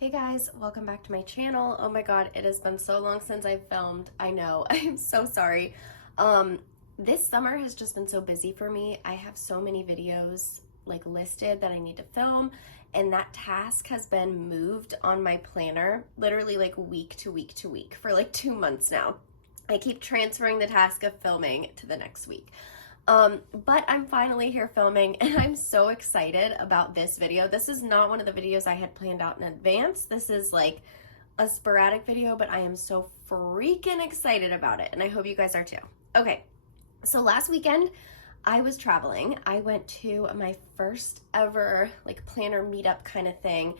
Hey guys, welcome back to my channel. Oh my god, it has been so long since I've filmed. I know, I'm so sorry. This summer has just been so busy for me. I have so many videos listed that I need to film, and that task has been moved on my planner literally week to week to week for 2 months now. I keep transferring the task of filming to the next week. But I'm finally here filming and I'm so excited about this video. This is not one of the videos I had planned out in advance. This is like a sporadic video, but I am so freaking excited about it and I hope you guys are too. Okay, so last weekend I was traveling. I went to my first ever planner meetup kind of thing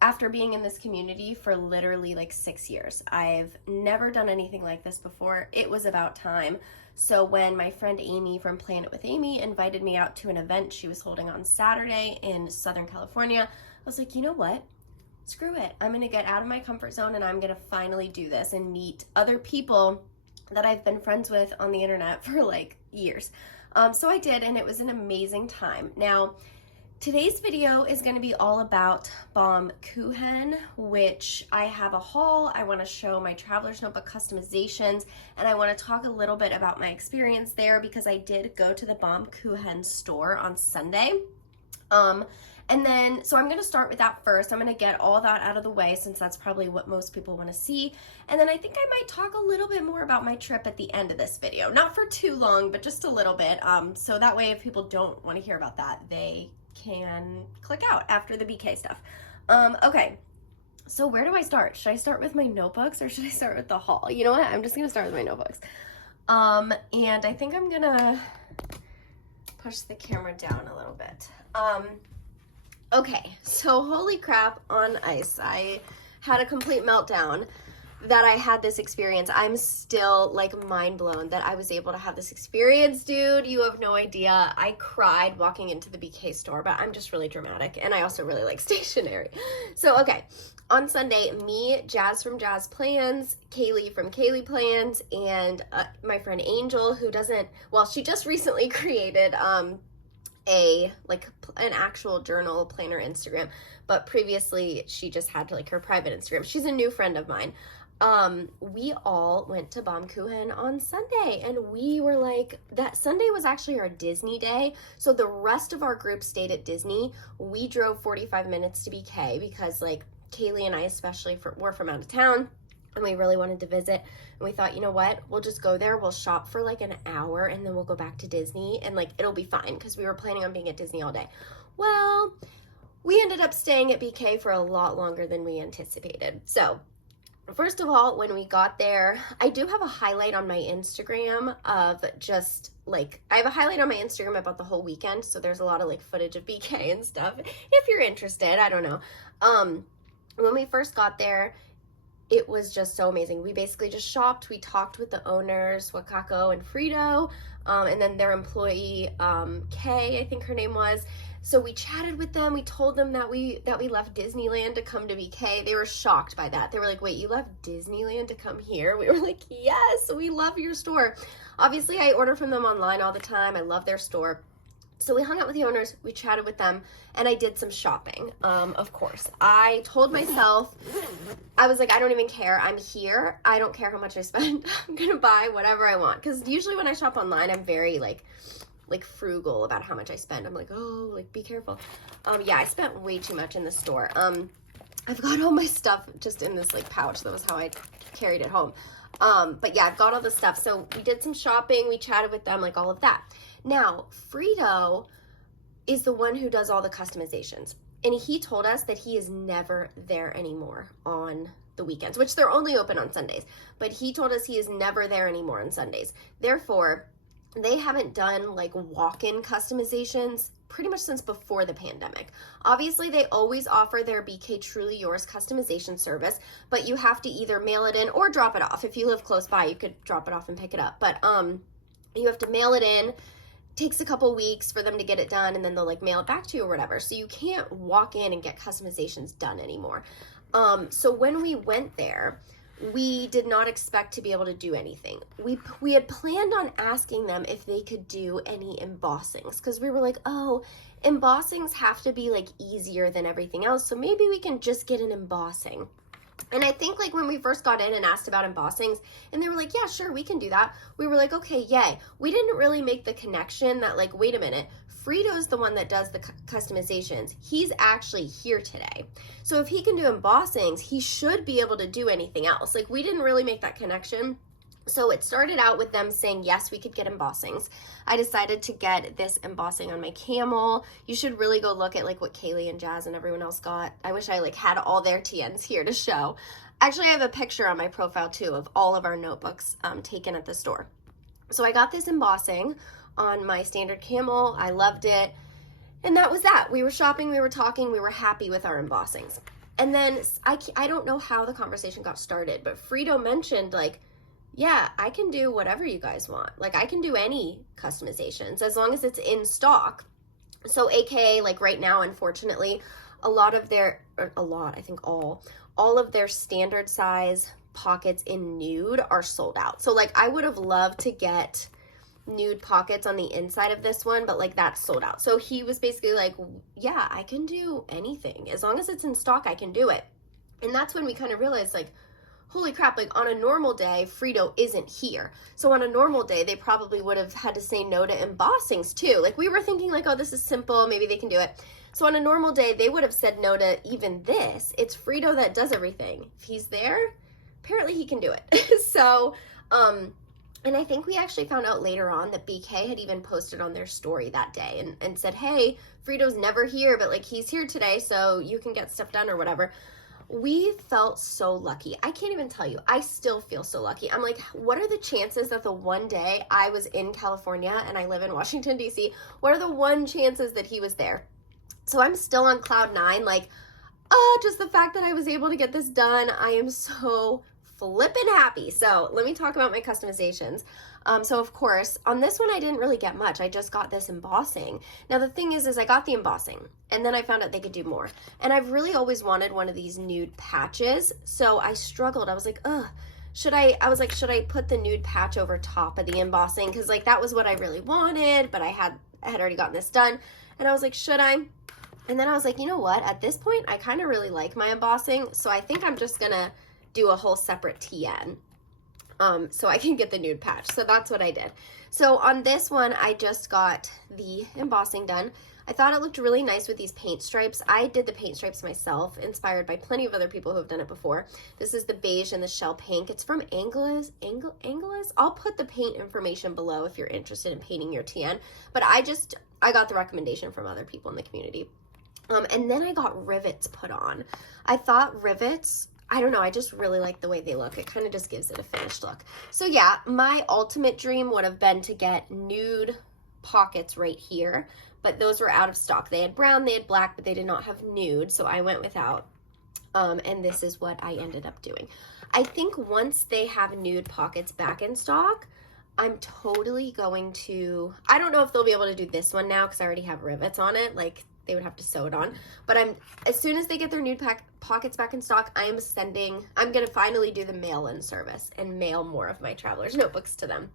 after being in this community for literally 6 years. I've never done anything like this before. It was about time. So when my friend Amy from Planet with Amy invited me out to an event she was holding on Saturday in Southern California, I was like, you know what? Screw it. I'm gonna get out of my comfort zone and I'm gonna finally do this and meet other people that I've been friends with on the internet for years. So I did, and it was an amazing time. Now, today's video is going to be all about Baum-Kuchen, which I have a haul. I want to show my traveler's notebook customizations, and I want to talk a little bit about my experience there because I did go to the Baum-Kuchen store on Sunday. So I'm going to start with that first. I'm going to get all that out of the way since that's probably what most people want to see. And then I think I might talk a little bit more about my trip at the end of this video. Not for too long, but just a little bit. So that way if people don't want to hear about that, they can click out after the BK stuff. Okay, so where do I start? Should I start with my notebooks or should I start with the haul? You know what? I'm just going to start with my notebooks. And I think I'm going to push the camera down a little bit. Okay, so holy crap on ice. I had a complete meltdown that I had this experience. I'm still mind blown that I was able to have this experience, dude. You have no idea. I cried walking into the BK store, but I'm just really dramatic and I also really like stationery. So, okay, on Sunday, me, Jazz from Jazz Plans, Kaylee from Kaylee Plans, and my friend Angel, who she just recently created an actual journal planner Instagram, but previously she just had her private Instagram. She's a new friend of mine. We all went to Baum-Kuchen on Sunday, and we were that Sunday was actually our Disney day, so the rest of our group stayed at Disney. We drove 45 minutes to BK because Kaylee and I especially were from out of town, and we really wanted to visit, and we thought, you know what, we'll just go there, we'll shop for an hour, and then we'll go back to Disney, and it'll be fine, because we were planning on being at Disney all day. Well, we ended up staying at BK for a lot longer than we anticipated. So first of all, when we got there, I do have a highlight on my Instagram of just I have a highlight on my Instagram about the whole weekend, so there's a lot of footage of BK and stuff if you're interested. I don't know. When we first got there, it was just so amazing. We basically just shopped. We talked with the owners, Wakako and Frito, and then their employee, Kay, I think her name was. So we chatted with them. We told them that we left Disneyland to come to BK. They were shocked by that. They were like, wait, you left Disneyland to come here? We were like, yes, we love your store. Obviously, I order from them online all the time. I love their store. So we hung out with the owners, we chatted with them, and I did some shopping, of course. I told myself, I was like, I don't even care. I'm here. I don't care how much I spend. I'm going to buy whatever I want. Because usually when I shop online, I'm very, frugal about how much I spend. I'm like, oh, be careful. Yeah, I spent way too much in the store. I've got all my stuff just in this, pouch. That was how I carried it home. But yeah, I've got all the stuff. So we did some shopping. We chatted with them, all of that. Now, Frito is the one who does all the customizations. And he told us that he is never there anymore on the weekends, which they're only open on Sundays. But he told us he is never there anymore on Sundays. Therefore, they haven't done walk-in customizations pretty much since before the pandemic. Obviously, they always offer their BK Truly Yours customization service, but you have to either mail it in or drop it off. If you live close by, you could drop it off and pick it up. But you have to mail it in. Takes a couple weeks for them to get it done, and then they'll mail it back to you or whatever. So you can't walk in and get customizations done anymore. So when we went there, we did not expect to be able to do anything. We had planned on asking them if they could do any embossings, because we were like, oh, embossings have to be like easier than everything else, so maybe we can just get an embossing. And I think like when we first got in and asked about embossings and they were like, yeah, sure, we can do that. We were like, okay, yay. We didn't really make the connection that like, wait a minute, Frito's the one that does the customizations. He's actually here today. So if he can do embossings, he should be able to do anything else. Like we didn't really make that connection. So it started out with them saying, yes, we could get embossings. I decided to get this embossing on my Camel. You should really go look at like what Kaylee and Jazz and everyone else got. I wish I like had all their TNs here to show. Actually, I have a picture on my profile too of all of our notebooks taken at the store. So I got this embossing on my standard Camel. I loved it. And that was that. We were shopping, we were talking, we were happy with our embossings. And then I don't know how the conversation got started, but Frito mentioned like, yeah, I can do whatever you guys want. Like I can do any customizations as long as it's in stock. So AKA like right now, unfortunately, all of their standard size pockets in nude are sold out. So like I would have loved to get nude pockets on the inside of this one, but like that's sold out. So he was basically like, yeah, I can do anything. As long as it's in stock, I can do it. And that's when we kind of realized like, holy crap, like on a normal day, Frito isn't here. So on a normal day, they probably would have had to say no to embossings too. Like we were thinking like, oh, this is simple, maybe they can do it. So on a normal day, they would have said no to even this. It's Frito that does everything. If he's there, apparently he can do it. So, and I think we actually found out later on that BK had even posted on their story that day and said, hey, Frito's never here, but like he's here today, so you can get stuff done or whatever. We felt so lucky. I can't even tell you. I still feel so lucky. I'm like, what are the chances that the one day I was in California and I live in Washington, D.C., what are the one chances that he was there? So I'm still on cloud 9. Like, just the fact that I was able to get this done, I am so flippin' happy. So let me talk about my customizations. So of course, on this one, I didn't really get much. I just got this embossing. Now the thing is I got the embossing and then I found out they could do more. And I've really always wanted one of these nude patches. So I struggled. I was like, should I put the nude patch over top of the embossing? Cause like that was what I really wanted, but I had already gotten this done. And I was like, should I? And then I was like, you know what? At this point, I kind of really like my embossing. So I think I'm just gonna do a whole separate TN. So I can get the nude patch. So that's what I did. So on this one, I just got the embossing done. I thought it looked really nice with these paint stripes. I did the paint stripes myself, inspired by plenty of other people who have done it before. This is the beige and the shell pink. It's from Angelus. I'll put the paint information below if you're interested in painting your TN. But I got the recommendation from other people in the community. And then I got rivets put on. I thought rivets, I don't know, I just really like the way they look. It kind of just gives it a finished look. So yeah, my ultimate dream would have been to get nude pockets right here, but those were out of stock. They had brown, they had black, but they did not have nude, so I went without. And this is what I ended up doing. I think once they have nude pockets back in stock, I'm totally going to, I don't know if they'll be able to do this one now because I already have rivets on it, like they would have to sew it on, but as soon as they get their nude pockets back in stock, I'm going to finally do the mail-in service and mail more of my traveler's notebooks to them.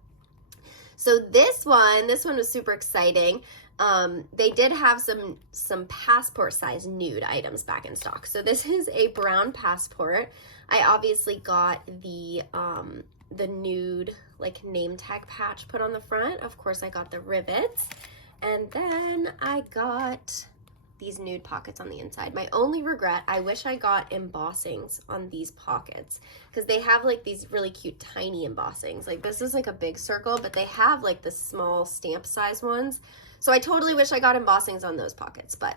So this one was super exciting. They did have some passport size nude items back in stock. So this is a brown passport. I obviously got the nude like name tag patch put on the front. Of course, I got the rivets, and then I got these nude pockets on the inside. My only regret, I wish I got embossings on these pockets because they have like these really cute tiny embossings. Like this is like a big circle, but they have like the small stamp size ones. So I totally wish I got embossings on those pockets, but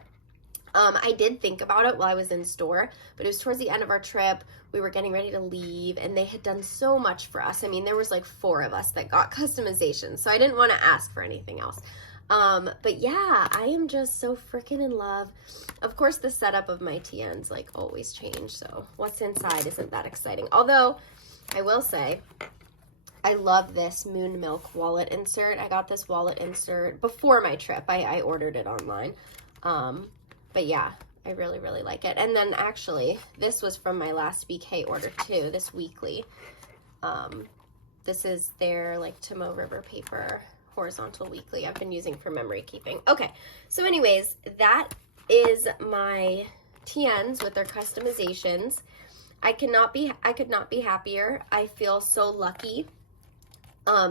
I did think about it while I was in store, but it was towards the end of our trip. We were getting ready to leave and they had done so much for us. I mean, there was like 4 of us that got customization, so I didn't want to ask for anything else. But yeah, I am just so freaking in love. Of course, the setup of my TNs like always change, so what's inside isn't that exciting. Although, I will say, I love this Moon Milk wallet insert. I got this wallet insert before my trip. I ordered it online. But yeah, I really, really like it. And then actually, this was from my last BK order too, this weekly. This is their like Tomoe River paper horizontal weekly I've been using for memory keeping. Okay, so anyways, that is my TNs with their customizations. I could not be happier. I feel so lucky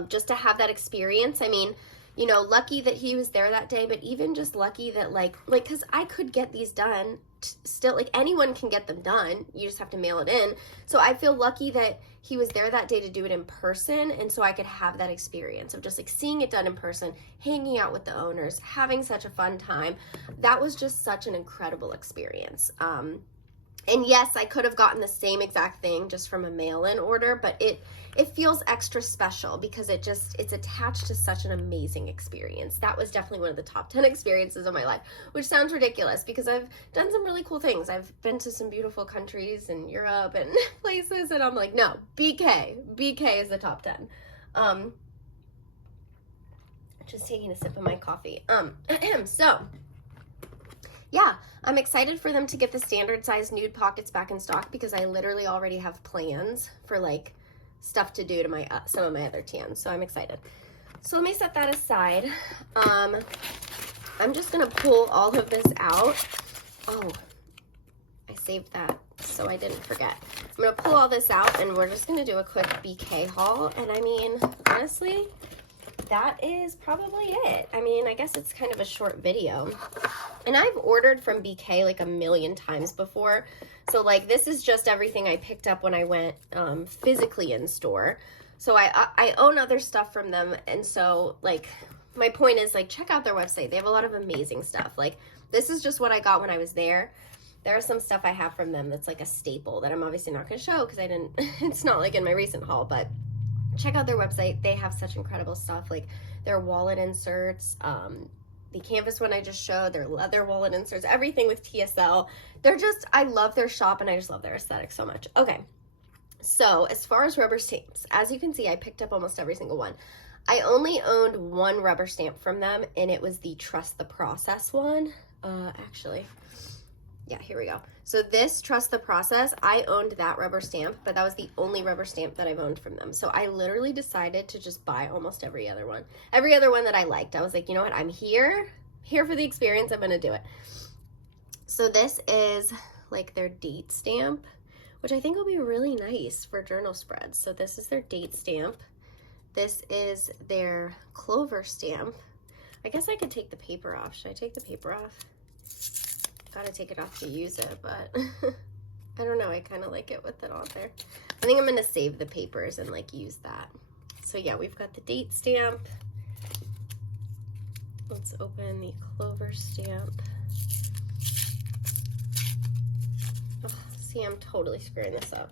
just to have that experience. I mean, you know, lucky that he was there that day, but even just lucky that like, cause I could get these done still, like anyone can get them done. You just have to mail it in. So I feel lucky that he was there that day to do it in person. And so I could have that experience of just like seeing it done in person, hanging out with the owners, having such a fun time. That was just such an incredible experience. And yes, I could have gotten the same exact thing just from a mail-in order, but it feels extra special because it's attached to such an amazing experience. That was definitely one of the top 10 experiences of my life, which sounds ridiculous because I've done some really cool things. I've been to some beautiful countries in Europe and places, and I'm like, no, BK is the top 10. Just taking a sip of my coffee. So yeah, I'm excited for them to get the standard size nude pockets back in stock because I literally already have plans for like stuff to do to my some of my other TNs, so I'm excited. So let me set that aside. I'm just gonna pull all of this out. Oh, I saved that so I didn't forget. I'm gonna pull all this out and we're just gonna do a quick BK haul. And I mean, honestly, that is probably it. I mean, I guess it's kind of a short video. And I've ordered from BK like a million times before. So like this is just everything I picked up when I went physically in store. So I own other stuff from them. And so like my point is like check out their website. They have a lot of amazing stuff. Like this is just what I got when I was there. There are some stuff I have from them that's like a staple that I'm obviously not going to show because I didn't, it's not like in my recent haul, but check out their website. They have such incredible stuff, like their wallet inserts, the canvas one I just showed, their leather wallet inserts, everything with TSL. They're just, I love their shop and I just love their aesthetic so much. Okay, so as far as rubber stamps, as you can see, I picked up almost every single one. I only owned one rubber stamp from them, and it was the Trust the Process one. Actually, yeah, here we go. So this Trust the Process, I owned that rubber stamp, but that was the only rubber stamp that I've owned from them. So I literally decided to just buy almost every other one that I liked. I was like, you know what? I'm here for the experience. I'm going to do it. So this is like their date stamp, which I think will be really nice for journal spreads. So this is their date stamp. This is their clover stamp. I guess I could take the paper off. Should I take the paper off? Gotta take it off to use it, but I don't know. I kind of like it with it on there. I think I'm gonna save the papers and like use that. So yeah, we've got the date stamp. Let's open the clover stamp. Oh, see, I'm totally screwing this up.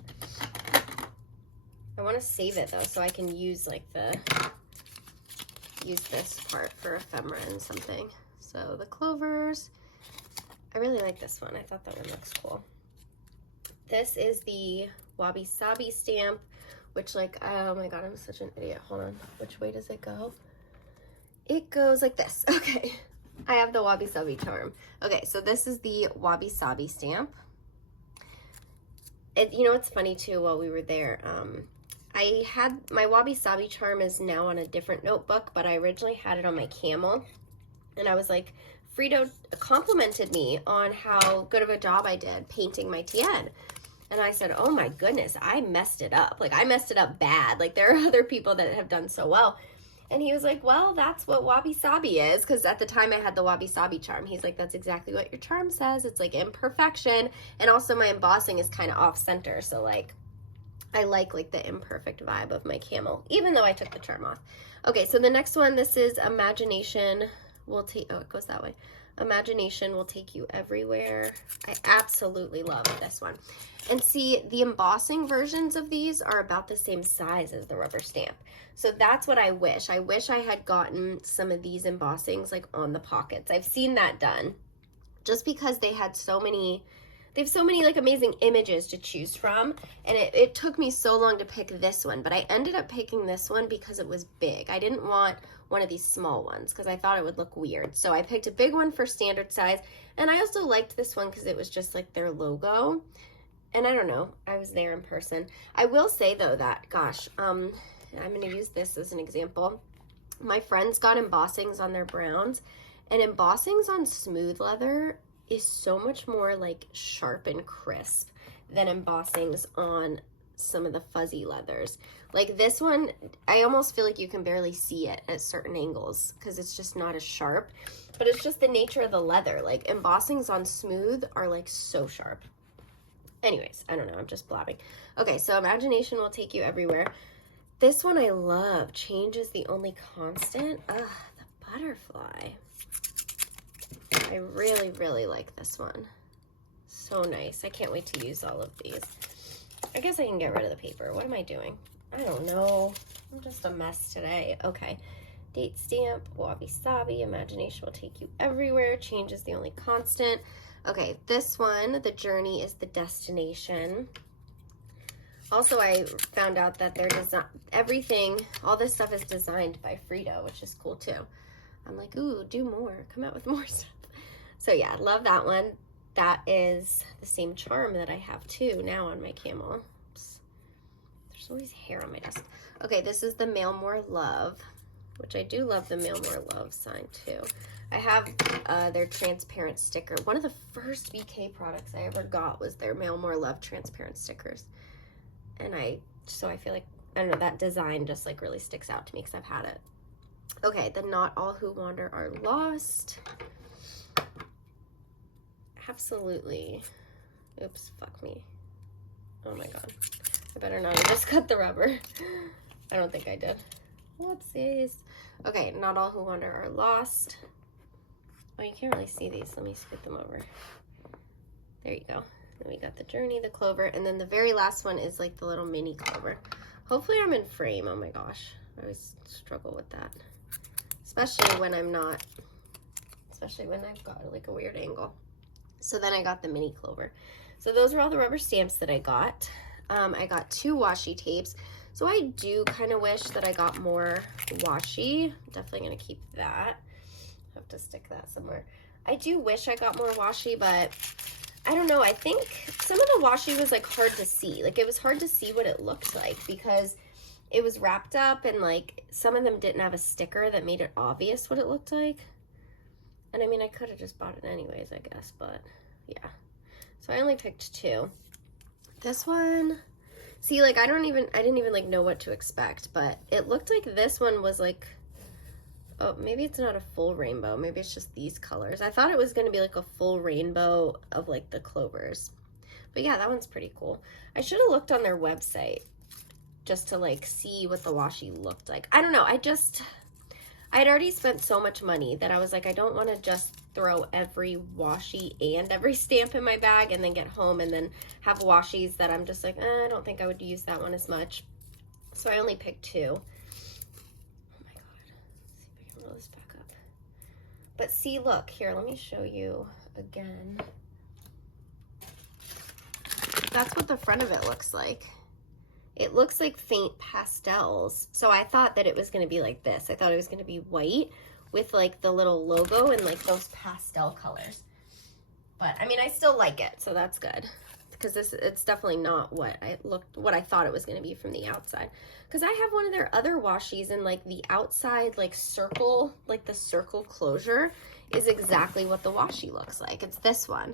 I want to save it though, so I can use like use this part for ephemera and something. So the clovers. I really like this one. I thought that one looks cool. This is the Wabi Sabi stamp, which like, oh my God, I'm such an idiot. Hold on. Which way does it go? It goes like this. Okay. I have the Wabi Sabi charm. Okay, so this is the Wabi Sabi stamp. You know, it's funny too, while we were there, I had, my Wabi Sabi charm is now on a different notebook, but I originally had it on my Camel. And I was like, Frito complimented me on how good of a job I did painting my TN. And I said, oh my goodness, I messed it up. Like I messed it up bad. Like there are other people that have done so well. And he was like, well, that's what Wabi Sabi is. Because at the time I had the Wabi Sabi charm. He's like, that's exactly what your charm says. It's like imperfection. And also my embossing is kind of off center. So like, I like the imperfect vibe of my Camel, even though I took the charm off. Okay, so the next one, this is Imagination Will Take, oh, it goes that way. Imagination Will Take You Everywhere. I absolutely love this one. And see, the embossing versions of these are about the same size as the rubber stamp. So that's what I wish. I wish I had gotten some of these embossings like on the pockets. I've seen that done just because they had so many, They have so many like amazing images to choose from, and it took me so long to pick this one, but I ended up picking this one because it was big. I didn't want one of these small ones because I thought it would look weird. So I picked a big one for standard size, and I also liked this one because it was just like their logo. And I don't know, I was there in person. I will say though that, gosh, I'm gonna use this as an example. My friends got embossings on their browns, and embossings on smooth leather is so much more like sharp and crisp than embossings on some of the fuzzy leathers. Like this one, I almost feel like you can barely see it at certain angles because it's just not as sharp, but it's just the nature of the leather. Like embossings on smooth are like so sharp. Anyways, I don't know, I'm just blabbing. Okay, so imagination will take you everywhere. This one I love. Change is the only constant. Ugh, the butterfly. I really, really like this one. So nice. I can't wait to use all of these. I guess I can get rid of the paper. What am I doing? I don't know. I'm just a mess today. Okay. Date stamp, wabi sabi, imagination will take you everywhere. Change is the only constant. Okay, this one, the journey is the destination. Also, I found out that their design, everything, all this stuff is designed by Frida, which is cool too. I'm like, ooh, do more. Come out with more stuff. So yeah, love that one. That is the same charm that I have too now on my camel. Oops. There's always hair on my desk. Okay, this is the Mail More Love, which I do love the Mail More Love sign too. I have their transparent sticker. One of the first BK products I ever got was their Mail More Love transparent stickers. And so I feel like, I don't know, that design just like really sticks out to me because I've had it. Okay, the Not All Who Wander Are Lost. Absolutely. Oops, fuck me. Oh my god. I better not have just cut the rubber. I don't think I did. Whoopsies. Okay, Not All Who Wander Are Lost. Oh, you can't really see these. Let me scoot them over. There you go. Then we got the journey, the clover, and then the very last one is like the little mini clover. Hopefully I'm in frame. Oh my gosh. I always struggle with that. Especially when I'm not, especially when I've got like a weird angle. So then I got the mini clover. So those are all the rubber stamps that I got. I got 2 washi tapes. So I do kind of wish that I got more washi. Definitely going to keep that. I have to stick that somewhere. I do wish I got more washi, but I don't know. I think some of the washi was like hard to see. Like it was hard to see what it looked like because it was wrapped up and like some of them didn't have a sticker that made it obvious what it looked like. And I mean, I could have just bought it anyways, I guess, but yeah. So I only picked 2. This one, see, like I didn't even like know what to expect, but it looked like this one was like, oh, maybe it's not a full rainbow. Maybe it's just these colors. I thought it was going to be like a full rainbow of like the clovers. But yeah, that one's pretty cool. I should have looked on their website just to like see what the washi looked like. I don't know. I'd already spent so much money that I was like, I don't want to just throw every washi and every stamp in my bag and then get home and then have washis that I'm just like, I don't think I would use that one as much. So I only picked 2. Oh my god. Let's see if I can roll this back up. But see, look, here, let me show you again. That's what the front of it looks like. It looks like faint pastels. So I thought that it was going to be like this. I thought it was going to be white with like the little logo and like those pastel colors. But I mean, I still like it, so that's good. Because it's definitely not what I thought it was going to be from the outside. Because I have one of their other washis and like the outside like circle, like the circle closure is exactly what the washi looks like. It's this one.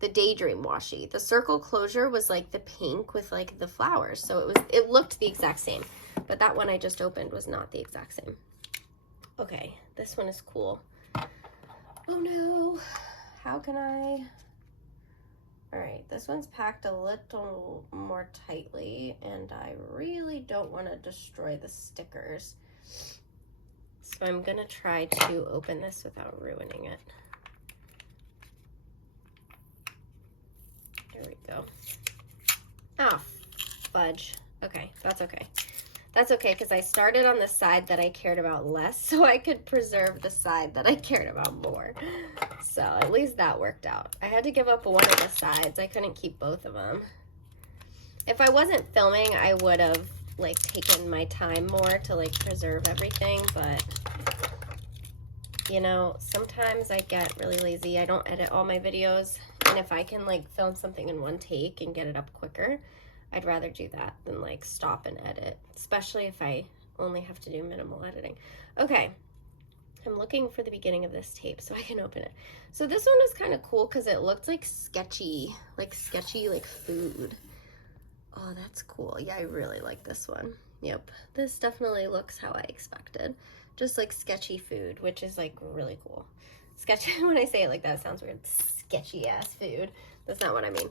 The Daydream washi. The circle closure was like the pink with like the flowers. So it looked the exact same. But that one I just opened was not the exact same. Okay, this one is cool. Oh no. How can I? All right, this one's packed a little more tightly and I really don't want to destroy the stickers. So I'm gonna try to open this without ruining it. There we go. Ah, fudge. Okay, that's okay. That's okay, because I started on the side that I cared about less, so I could preserve the side that I cared about more. So at least that worked out. I had to give up one of the sides. I couldn't keep both of them. If I wasn't filming, I would have like taken my time more to like preserve everything, but you know, sometimes I get really lazy. I don't edit all my videos, and if I can like film something in one take and get it up quicker, I'd rather do that than like stop and edit, especially if I only have to do minimal editing. Okay, I'm looking for the beginning of this tape so I can open it. So this one was kind of cool because it looked like sketchy like food. Oh, that's cool. Yeah, I really like this one. Yep, this definitely looks how I expected. Just like sketchy food, which is like really cool. Sketchy, when I say it like that, it sounds weird. Sketchy ass food. That's not what I mean.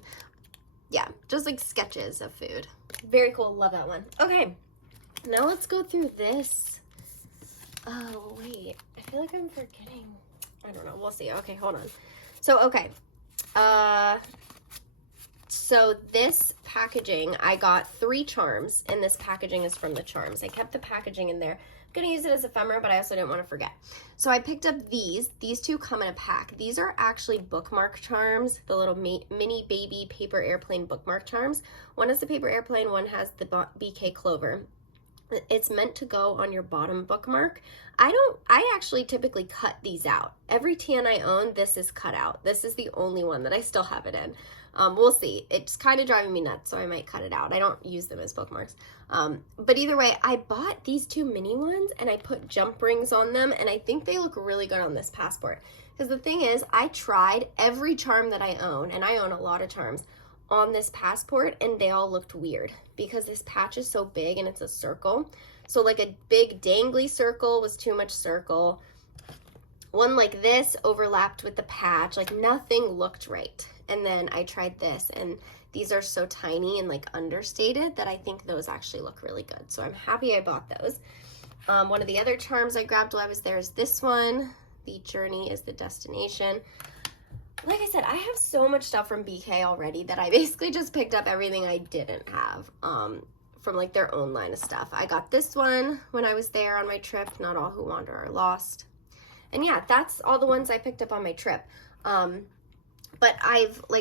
Yeah, just like sketches of food. Very cool. Love that one. Okay, now let's go through this. Oh, wait. I feel like I'm forgetting. I don't know. We'll see. Okay, hold on. So, okay. So this packaging, I got 3 charms, and this packaging is from the charms. I kept the packaging in there. I'm gonna use it as ephemera, but I also didn't want to forget. So I picked up these. These 2 come in a pack. These are actually bookmark charms, the little mini baby paper airplane bookmark charms. One is the paper airplane, one has the BK clover. It's meant to go on your bottom bookmark. I actually typically cut these out. Every tan I own, this is cut out. This is the only one that I still have it in. We'll see. It's kind of driving me nuts, so I might cut it out. I don't use them as bookmarks. But either way, I bought these 2 mini ones, and I put jump rings on them, and I think they look really good on this passport. Because the thing is, I tried every charm that I own, and I own a lot of charms, on this passport, and they all looked weird because this patch is so big and it's a circle. So like a big dangly circle was too much circle. One like this overlapped with the patch, like nothing looked right. And then I tried this, and these are so tiny and like understated that I think those actually look really good. So I'm happy I bought those. One of the other charms I grabbed while I was there is this one. The journey is the destination. Like I said, I have so much stuff from BK already that I basically just picked up everything I didn't have from like their own line of stuff. I got this one when I was there on my trip, Not All Who Wander Are Lost. And yeah, that's all the ones I picked up on my trip. But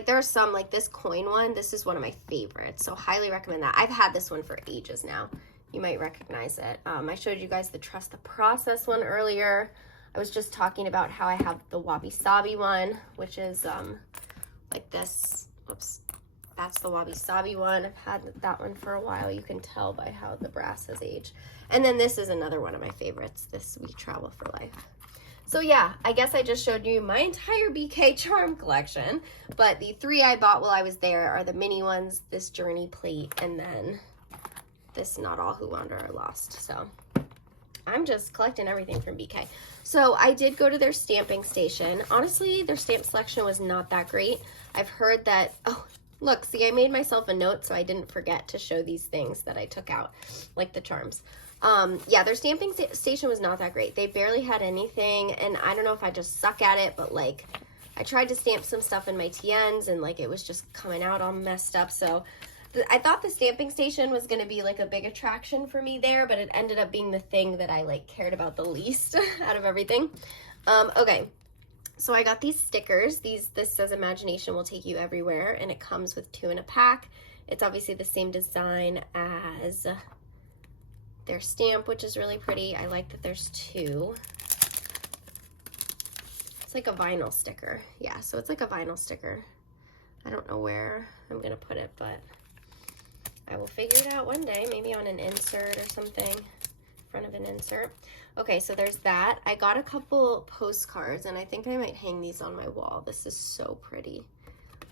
there are some, like this coin one, this is one of my favorites, so highly recommend that. I've had this one for ages now. You might recognize it. I showed you guys the Trust the Process one earlier. I was just talking about how I have the Wabi Sabi one, which is like this. Oops, that's the Wabi Sabi one. I've had that one for a while. You can tell by how the brass has aged. And then this is another one of my favorites, this We Travel for Life. So yeah, I guess I just showed you my entire BK charm collection, but the 3 I bought while I was there are the mini ones, this journey plate, and then this Not All Who Wander Are Lost. So I'm just collecting everything from BK. So I did go to their stamping station. Honestly, their stamp selection was not that great. I've heard that, oh, look, see, I made myself a note so I didn't forget to show these things that I took out, like the charms. Yeah, their stamping station was not that great. They barely had anything, and I don't know if I just suck at it, but like, I tried to stamp some stuff in my TNs, and like, it was just coming out all messed up, so I thought the stamping station was going to be like a big attraction for me there, but it ended up being the thing that I like cared about the least out of everything. Okay, so I got these stickers. This says Imagination Will Take You Everywhere, and it comes with 2 in a pack. It's obviously the same design as their stamp, which is really pretty. I like that there's 2. It's like a vinyl sticker. Yeah, so it's like a vinyl sticker. I don't know where I'm going to put it, but I will figure it out one day, maybe on an insert or something, in front of an insert. Okay, so there's that. I got a couple postcards, and I think I might hang these on my wall. This is so pretty.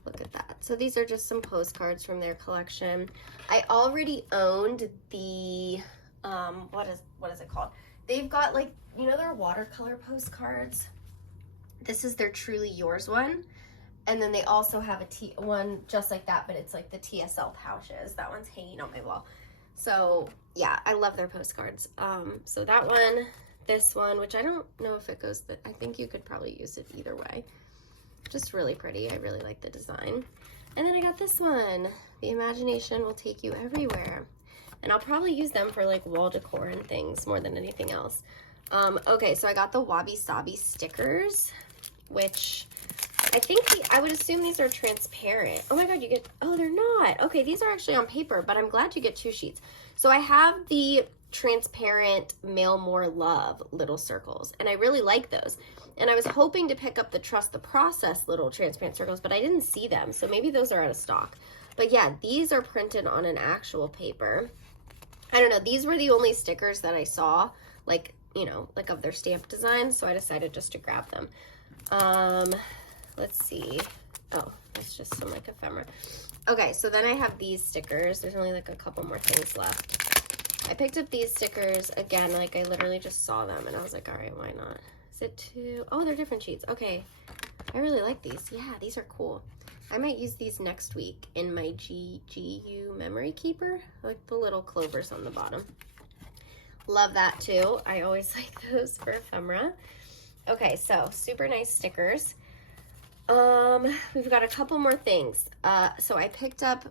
Look at that. So these are just some postcards from their collection. I already owned the, what is it called? They've got like, you know, their watercolor postcards. This is their Truly Yours one. And then they also have one just like that, but it's like the TSL pouches. That one's hanging on my wall. So yeah, I love their postcards. So that one, this one, which I don't know if it goes, I think you could probably use it either way. Just really pretty. I really like the design. And then I got this one, The Imagination Will Take You Everywhere. And I'll probably use them for like wall decor and things more than anything else. Okay, so I got the Wabi Sabi stickers, which I think I would assume these are transparent. Oh my god, you get, oh, they're not. Okay, these are actually on paper, but I'm glad you get 2 sheets. So I have the transparent Mail More Love little circles, and I really like those. And I was hoping to pick up the Trust the Process little transparent circles, but I didn't see them, so maybe those are out of stock. But yeah, these are printed on an actual paper. I don't know, these were the only stickers that I saw, like, you know, like of their stamp design, so I decided just to grab them. Let's see. Oh, that's just some like ephemera. Okay, so then I have these stickers. There's only like a couple more things left. I picked up these stickers again, like I literally just saw them and I was like, all right, why not? Is it 2? Oh, they're different sheets. Okay, I really like these. Yeah, these are cool. I might use these next week in my GU memory keeper, like the little clovers on the bottom. Love that too. I always like those for ephemera. Okay, so super nice stickers. We've got a couple more things. So I picked up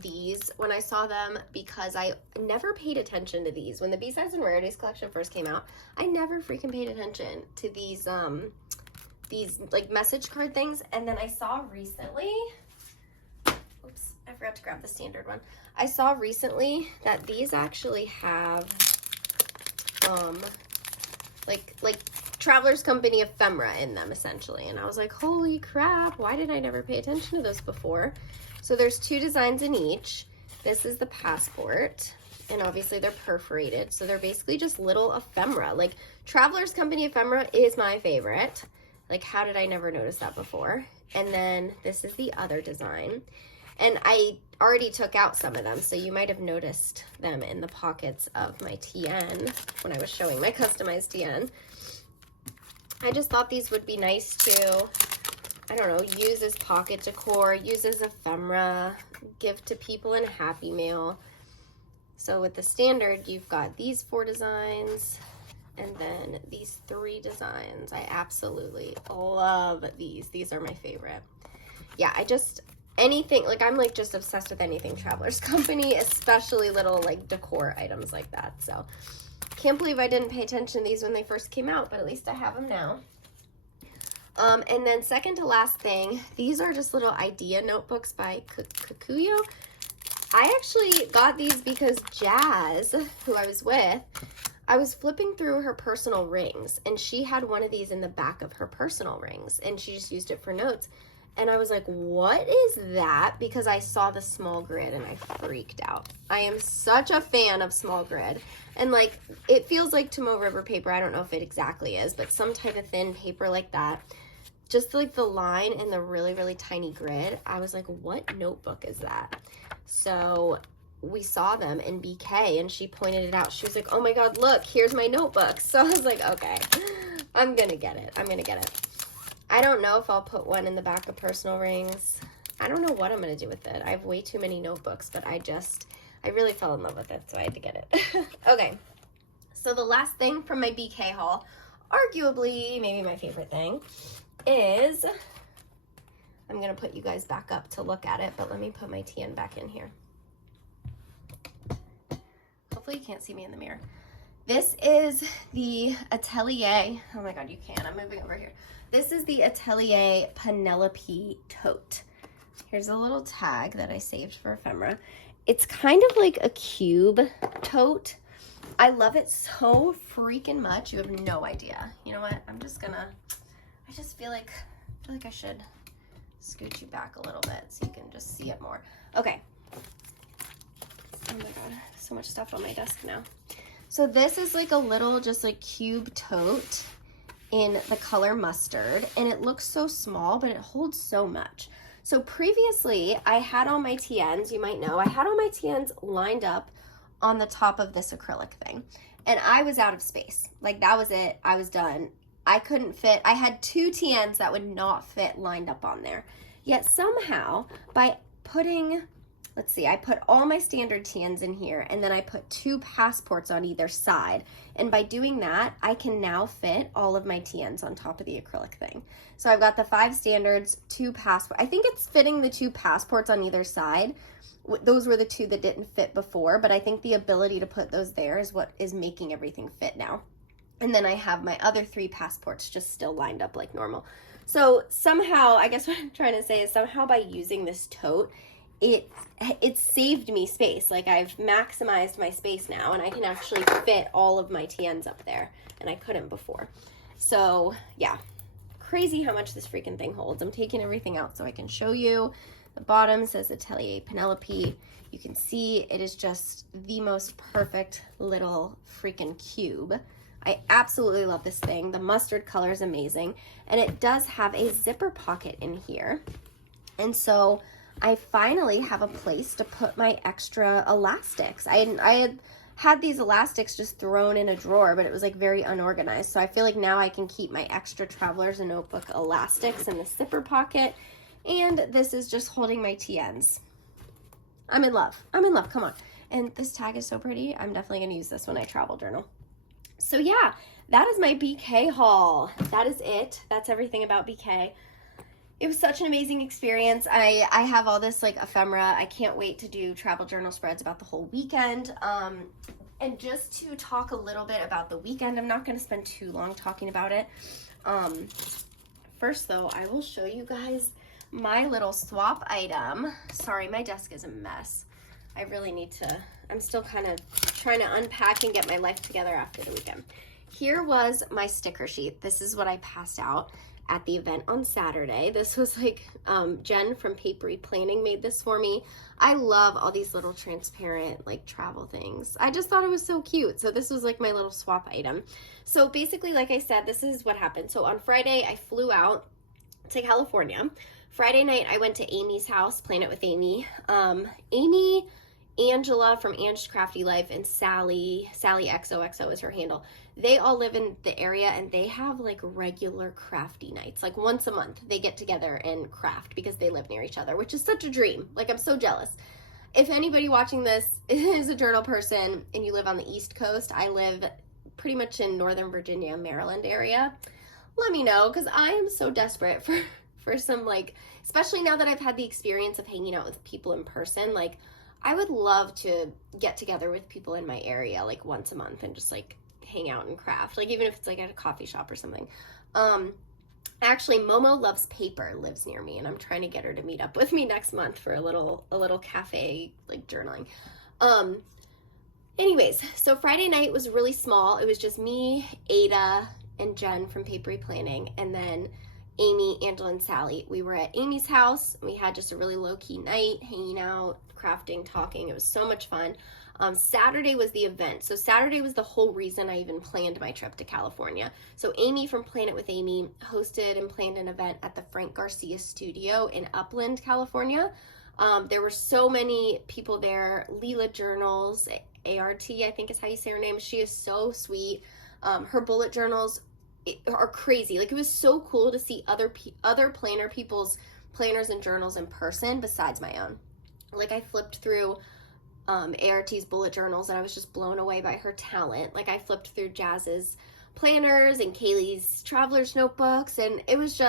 these when I saw them because I never paid attention to these. When the B-Sides and Rarities collection first came out, I never freaking paid attention to these like message card things. And then I saw recently, oops, I forgot to grab the standard one. I saw recently that these actually have, like Traveler's Company ephemera in them, essentially. And I was like, holy crap, why did I never pay attention to those before? So there's 2 designs in each. This is the passport, and obviously they're perforated. So they're basically just little ephemera. Like, Traveler's Company ephemera is my favorite. Like, how did I never notice that before? And then this is the other design. And I already took out some of them, so you might have noticed them in the pockets of my TN when I was showing my customized TN. I just thought these would be nice to, I don't know, use as pocket decor, use as ephemera, give to people in Happy Mail. So with the standard, you've got these 4 designs and then these 3 designs. I absolutely love these. These are my favorite. Yeah, anything, like I'm like just obsessed with anything Traveler's Company, especially little like decor items like that. So can't believe I didn't pay attention to these when they first came out, but at least I have them now. And then second to last thing, these are just little idea notebooks by Kikuyo. I actually got these because Jazz, who I was with, I was flipping through her personal rings and she had one of these in the back of her personal rings and she just used it for notes. And I was like, what is that? Because I saw the small grid and I freaked out. I am such a fan of small grid. And like, it feels like Tomoe River paper. I don't know if it exactly is, but some type of thin paper like that. Just like the line and the really, really tiny grid. I was like, what notebook is that? So we saw them in BK and she pointed it out. She was like, oh my God, look, here's my notebook. So I was like, okay, I'm gonna get it. I'm gonna get it. I don't know if I'll put one in the back of personal rings. I don't know what I'm going to do with it. I have way too many notebooks, but I really fell in love with it, so I had to get it. Okay, so the last thing from my BK haul, arguably maybe my favorite thing, is, I'm going to put you guys back up to look at it, but let me put my TN back in here. Hopefully you can't see me in the mirror. This is the Atelier, oh my God, you can, I'm moving over here. This is the Atelier Penelope tote. Here's a little tag that I saved for ephemera. It's kind of like a cube tote. I love it so freaking much. You have no idea. You know what? I just feel like I should scoot you back a little bit so you can just see it more. Okay. Oh my God, so much stuff on my desk now. So this is like a little just like cube tote in the color mustard, and it looks so small, but it holds so much. So previously, I had all my TNs, you might know, I had all my TNs lined up on the top of this acrylic thing, and I was out of space. Like, that was it. I was done. I couldn't fit. I had 2 TNs that would not fit lined up on there. Yet somehow, by putting let's see, I put all my standard TNs in here, and then I put 2 passports on either side. And by doing that, I can now fit all of my TNs on top of the acrylic thing. So I've got the 5 standards, 2 passports. I think it's fitting the 2 passports on either side. Those were the 2 that didn't fit before, but I think the ability to put those there is what is making everything fit now. And then I have my other 3 passports just still lined up like normal. So somehow, I guess what I'm trying to say is somehow by using this tote, it saved me space. Like, I've maximized my space now, and I can actually fit all of my TNs up there, and I couldn't before. So yeah, crazy how much this freaking thing holds. I'm taking everything out so I can show you. The bottom says Atelier Penelope. You can see it is just the most perfect little freaking cube. I absolutely love this thing. The mustard color is amazing, and it does have a zipper pocket in here. And so I finally have a place to put my extra elastics. I had these elastics just thrown in a drawer, but it was like very unorganized. So I feel like now I can keep my extra Traveler's Notebook elastics in the zipper pocket, and this is just holding my TNs. I'm in love. I'm in love. Come on. And this tag is so pretty. I'm definitely going to use this when I travel journal. So yeah, that is my BK haul. That is it. That's everything about BK. It was such an amazing experience. I have all this like ephemera. I can't wait to do travel journal spreads about the whole weekend. And just to talk a little bit about the weekend, I'm not going to spend too long talking about it. First though, I will show you guys my little swap item. Sorry, my desk is a mess. I really need to, I'm still kind of trying to unpack and get my life together after the weekend. Here was my sticker sheet. This is what I passed out at the event on Saturday. This was like, Jen from Papery Planning made this for me. I love all these little transparent like travel things. I just thought it was so cute. So this was like my little swap item. So basically, like I said, this is what happened. So on Friday, I flew out to California. Friday night, I went to Amy's house, Planet with Amy. Amy, Angela from Ange's Crafty Life, and Sally XOXO is her handle. They all live in the area, and they have like regular crafty nights. Like once a month, they get together and craft because they live near each other, which is such a dream. Like, I'm so jealous. If anybody watching this is a journal person and you live on the East Coast, I live pretty much in Northern Virginia, Maryland area, let me know, because I am so desperate for some, like, especially now that I've had the experience of hanging out with people in person, like, I would love to get together with people in my area, like, once a month and just, like, hang out and craft, like, even if it's, like, at a coffee shop or something. Actually, Momo Loves Paper lives near me, and I'm trying to get her to meet up with me next month for a little cafe, like, journaling. Anyways, so Friday night was really small. It was just me, Ada, and Jen from Papery Planning, and then Amy, Angela, and Sally. We were at Amy's house. We had just a really low-key night, hanging out, crafting, talking. It was so much fun. Saturday was the event. So Saturday was the whole reason I even planned my trip to California. So Amy from Planet with Amy hosted and planned an event at the Frank Garcia studio in Upland, California. There were so many people there. Leela Journals, ART, I think is how you say her name. She is so sweet. Her bullet journals are crazy. Like, it was so cool to see other planner people's planners and journals in person besides my own. Like, I flipped through ART's bullet journals, and I was just blown away by her talent. Like, I flipped through Jazz's planners and Kaylee's traveler's notebooks, and it was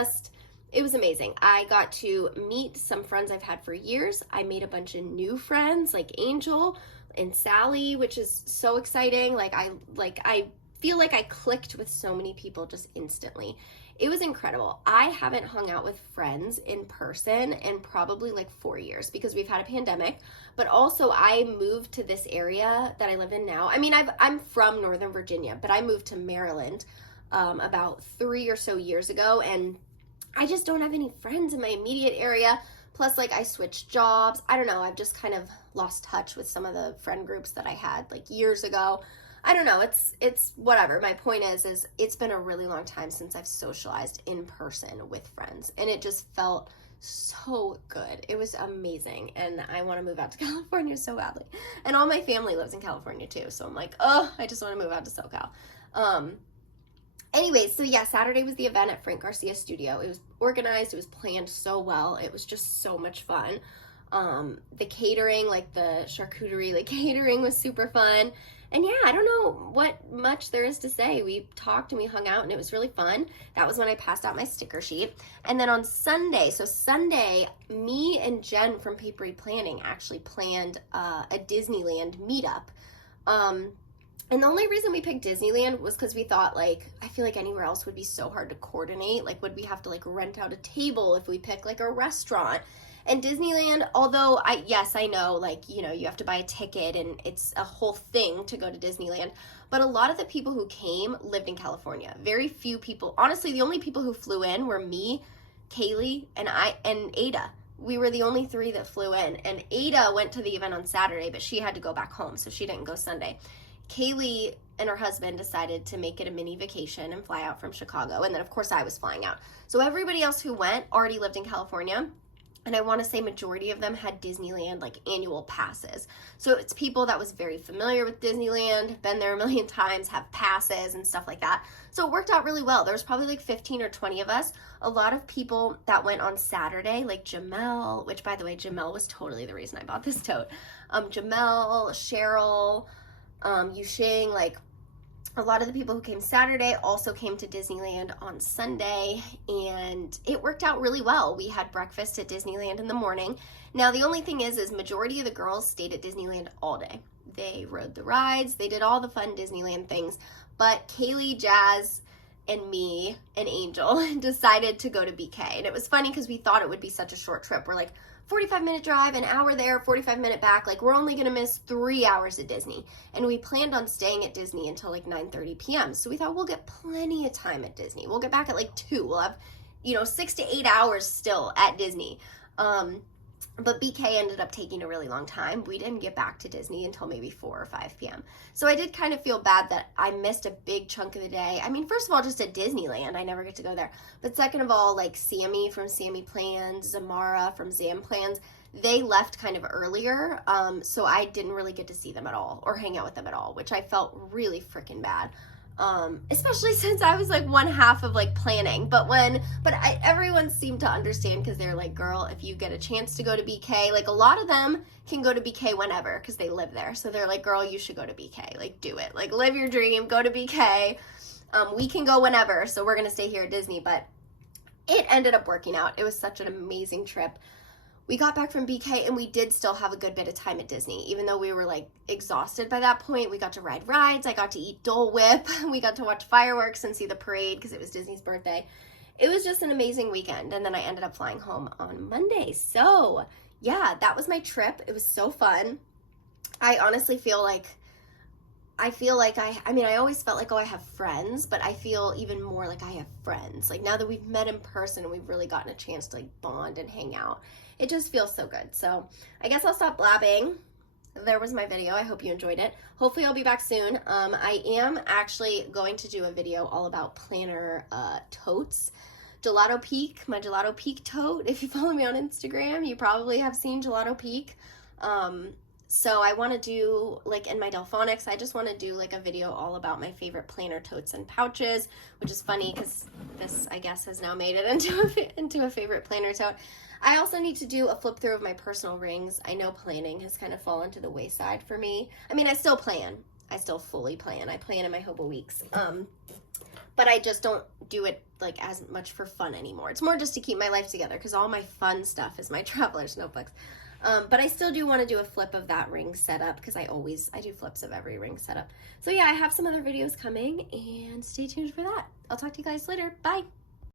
amazing. I got to meet some friends I've had for years. I made a bunch of new friends, like Angel and Sally, which is so exciting. I feel like I clicked with so many people just instantly. It was incredible. I haven't hung out with friends in person in probably like 4 years because we've had a pandemic, but also I moved to this area that I live in now. I mean, I'm from Northern Virginia, but I moved to Maryland about 3 or so years ago, and I just don't have any friends in my immediate area. Plus, like, I switched jobs. I don't know. I've just kind of lost touch with some of the friend groups that I had like years ago. I don't know, it's whatever. My point is it's been a really long time since I've socialized in person with friends, and it just felt so good. It was amazing, and I want to move out to California so badly. And all my family lives in California too, so I'm like, oh, I just want to move out to SoCal. Anyways, so yeah, Saturday was the event at Frank Garcia Studio. It was organized, it was planned so well. It was just so much fun. The catering, like the charcuterie, like catering was super fun. And yeah, I don't know what much there is to say. We talked and we hung out and it was really fun. That was when I passed out my sticker sheet. And then on Sunday, me and Jen from Papery Planning actually planned a Disneyland meetup. And the only reason we picked Disneyland was because we thought, like, I feel like anywhere else would be so hard to coordinate. Like, would we have to, like, rent out a table if we pick, like, a restaurant? And Disneyland, although I know, like, you know, you have to buy a ticket and it's a whole thing to go to Disneyland. But a lot of the people who came lived in California. Very few people, honestly, the only people who flew in were me, Kaylee, and Ada. We were the only 3 that flew in. And Ada went to the event on Saturday, but she had to go back home, so she didn't go Sunday. Kaylee and her husband decided to make it a mini vacation and fly out from Chicago. And then, of course, I was flying out. So everybody else who went already lived in California. And I want to say majority of them had Disneyland, like, annual passes. So it's people that was very familiar with Disneyland, been there a million times, have passes and stuff like that. So it worked out really well. There was probably like 15 or 20 of us. A lot of people that went on Saturday, like Jamel, which, by the way, Jamel was totally the reason I bought this tote. Jamel, Cheryl, Yuxing, like, a lot of the people who came Saturday also came to Disneyland on Sunday, and it worked out really well. We had breakfast at Disneyland in the morning. Now, the only thing is majority of the girls stayed at Disneyland all day. They rode the rides, they did all the fun Disneyland things, but Kaylee, Jazz, and me and Angel decided to go to BK. And it was funny because we thought it would be such a short trip. We're like, 45-minute drive, an hour there, 45-minute back. Like, we're only going to miss 3 hours at Disney. And we planned on staying at Disney until like 9:30 p.m. So we thought we'll get plenty of time at Disney. We'll get back at like 2. We'll have, 6 to 8 hours still at Disney. But BK ended up taking a really long time. We didn't get back to Disney until maybe 4 or 5 p.m. So I did kind of feel bad that I missed a big chunk of the day. I mean, first of all, just at Disneyland, I never get to go there. But second of all, like Sammy from Sammy Plans, Zamara from Zam Plans, they left kind of earlier. So I didn't really get to see them at all or hang out with them at all, which I felt really freaking bad. Especially since I was like one half of like planning, everyone seemed to understand because they're like, girl, if you get a chance to go to BK, like a lot of them can go to BK whenever because they live there. So they're like, girl, you should go to BK, like do it, like live your dream, go to BK. We can go whenever. So we're going to stay here at Disney, but it ended up working out. It was such an amazing trip. We got back from BK and we did still have a good bit of time at Disney. Even though we were like exhausted by that point, we got to ride rides. I got to eat Dole Whip. We got to watch fireworks and see the parade because it was Disney's birthday. It was just an amazing weekend. And then I ended up flying home on Monday. So yeah, that was my trip. It was so fun. I honestly feel like I always felt like, oh, I have friends, but I feel even more like I have friends. Like now that we've met in person and we've really gotten a chance to like bond and hang out, it just feels so good. So I guess I'll stop blabbing. There was my video. I hope you enjoyed it. Hopefully I'll be back soon. I am actually going to do a video all about planner totes. Gelato Peak, my Gelato Peak tote. If you follow me on Instagram, you probably have seen Gelato Peak. So I want to do, like in my Delphonics, I just want to do like a video all about my favorite planner totes and pouches, which is funny because this, I guess, has now made it into a favorite planner tote. I also need to do a flip through of my personal rings. I know planning has kind of fallen to the wayside for me. I mean, I still plan. I still fully plan. I plan in my Hobo Weeks. But I just don't do it like as much for fun anymore. It's more just to keep my life together because all my fun stuff is my traveler's notebooks. But I still do want to do a flip of that ring setup because I do flips of every ring setup. So yeah, I have some other videos coming and stay tuned for that. I'll talk to you guys later. Bye.